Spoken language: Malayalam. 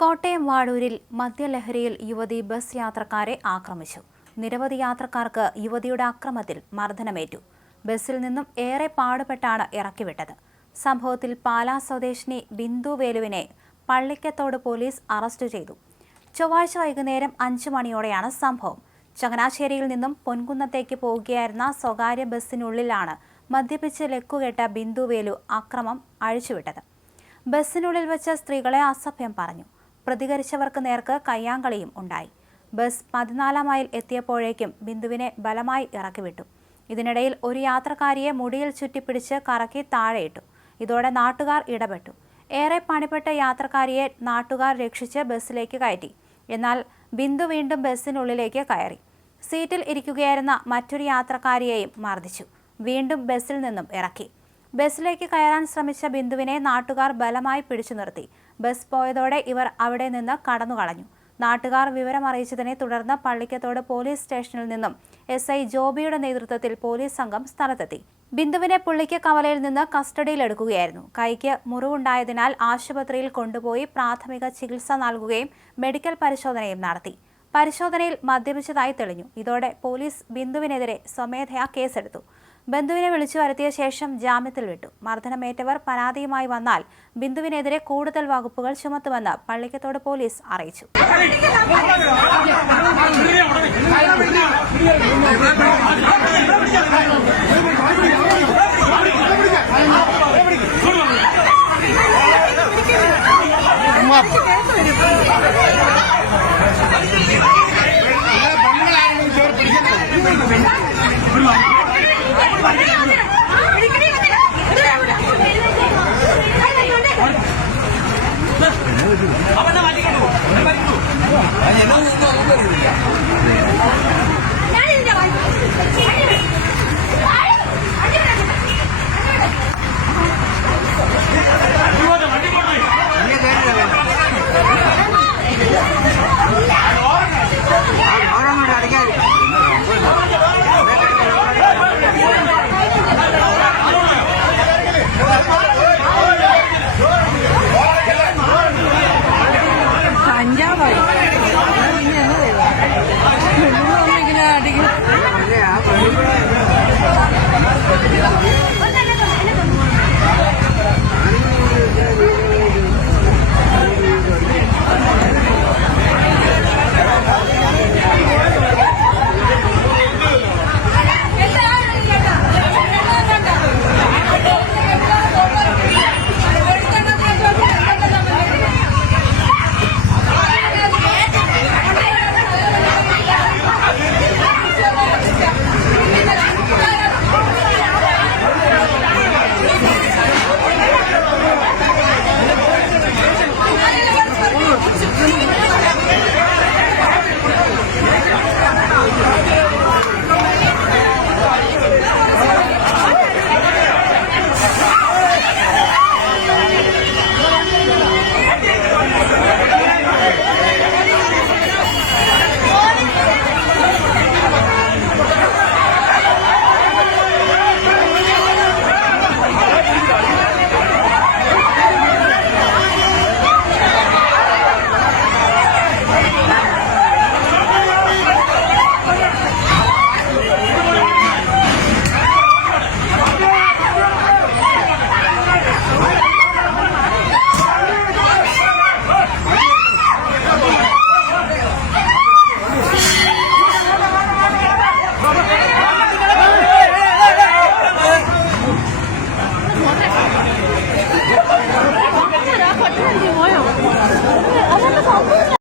കോട്ടയം വാഴൂരിൽ മദ്യലഹരിയിൽ യുവതി ബസ് യാത്രക്കാരെ ആക്രമിച്ചു. നിരവധി യാത്രക്കാർക്ക് യുവതിയുടെ അക്രമത്തിൽ മർദ്ദനമേറ്റു. ബസ്സിൽ നിന്നും ഏറെ പാടുപെട്ടാണ് ഇറക്കിവിട്ടത്. സംഭവത്തിൽ പാലാ സ്വദേശിനി ബിന്ദു വേലുവിനെ പള്ളിക്കത്തോട് പോലീസ് അറസ്റ്റ് ചെയ്തു. ചൊവ്വാഴ്ച വൈകുന്നേരം 5 മണിയോടെയാണ് സംഭവം. ചങ്ങനാശ്ശേരിയിൽ നിന്നും പൊൻകുന്നത്തേക്ക് പോകുകയായിരുന്ന സ്വകാര്യ ബസ്സിനുള്ളിലാണ് മദ്യപിച്ച് ലക്കുകെട്ട ബിന്ദു വേലു അക്രമം അഴിച്ചുവിട്ടത്. ബസ്സിനുള്ളിൽ വെച്ച് സ്ത്രീകളെ അസഭ്യം പറഞ്ഞു. പ്രതികരിച്ചവർക്ക് നേർക്ക് കയ്യാങ്കളിയും ഉണ്ടായി. ബസ് 14 മൈൽ എത്തിയപ്പോഴേക്കും ബിന്ദുവിനെ ബലമായി ഇറക്കിവിട്ടു. ഇതിനിടയിൽ ഒരു യാത്രക്കാരിയെ മുടിയിൽ ചുറ്റിപ്പിടിച്ച് കറക്കി താഴെയിട്ടു. ഇതോടെ നാട്ടുകാർ ഇടപെട്ടു. ഏറെ പണിപ്പെട്ട യാത്രക്കാരിയെ നാട്ടുകാർ രക്ഷിച്ച് ബസ്സിലേക്ക് കയറ്റി. എന്നാൽ ബിന്ദു വീണ്ടും ബസ്സിനുള്ളിലേക്ക് കയറി. സീറ്റിൽ ഇരിക്കുകയായിരുന്ന മറ്റൊരു യാത്രക്കാരിയെയും മർദ്ദിച്ചു. വീണ്ടും ബസ്സിൽ നിന്നും ഇറക്കി. ബസ്സിലേക്ക് കയറാൻ ശ്രമിച്ച ബിന്ദുവിനെ നാട്ടുകാർ ബലമായി പിടിച്ചു നിർത്തി. ബസ് പോയതോടെ ഇവർ അവിടെ നിന്ന് കടന്നുകളഞ്ഞു. നാട്ടുകാർ വിവരമറിയിച്ചതിനെ തുടർന്ന് പള്ളിക്കത്തോട് പോലീസ് സ്റ്റേഷനിൽ നിന്നും SI ജോബിയുടെ നേതൃത്വത്തിൽ പോലീസ് സംഘം സ്ഥലത്തെത്തി. ബിന്ദുവിനെ പുള്ളിക്കക്കവലയിൽ നിന്ന് കസ്റ്റഡിയിലെടുക്കുകയായിരുന്നു. കൈക്ക് മുറിവുണ്ടായതിനാൽ ആശുപത്രിയിൽ കൊണ്ടുപോയി പ്രാഥമിക ചികിത്സ നൽകുകയും മെഡിക്കൽ പരിശോധനയും നടത്തി. പരിശോധനയിൽ മദ്യപിച്ചതായി തെളിഞ്ഞു. ഇതോടെ പോലീസ് ബിന്ദുവിനെതിരെ സ്വമേധയാ കേസെടുത്തു. ബന്ധുവിനെ വിളിച്ചു വരുത്തിയ ശേഷം ജാമ്യത്തിൽ വിട്ടു. മർദ്ദനമേറ്റവർ പരാതിയുമായി വന്നാൽ ബിന്ദുവിനെതിരെ കൂടുതൽ വകുപ്പുകൾ ചുമത്തുമെന്ന് പള്ളിക്കത്തോട് പോലീസ് അറിയിച്ചു.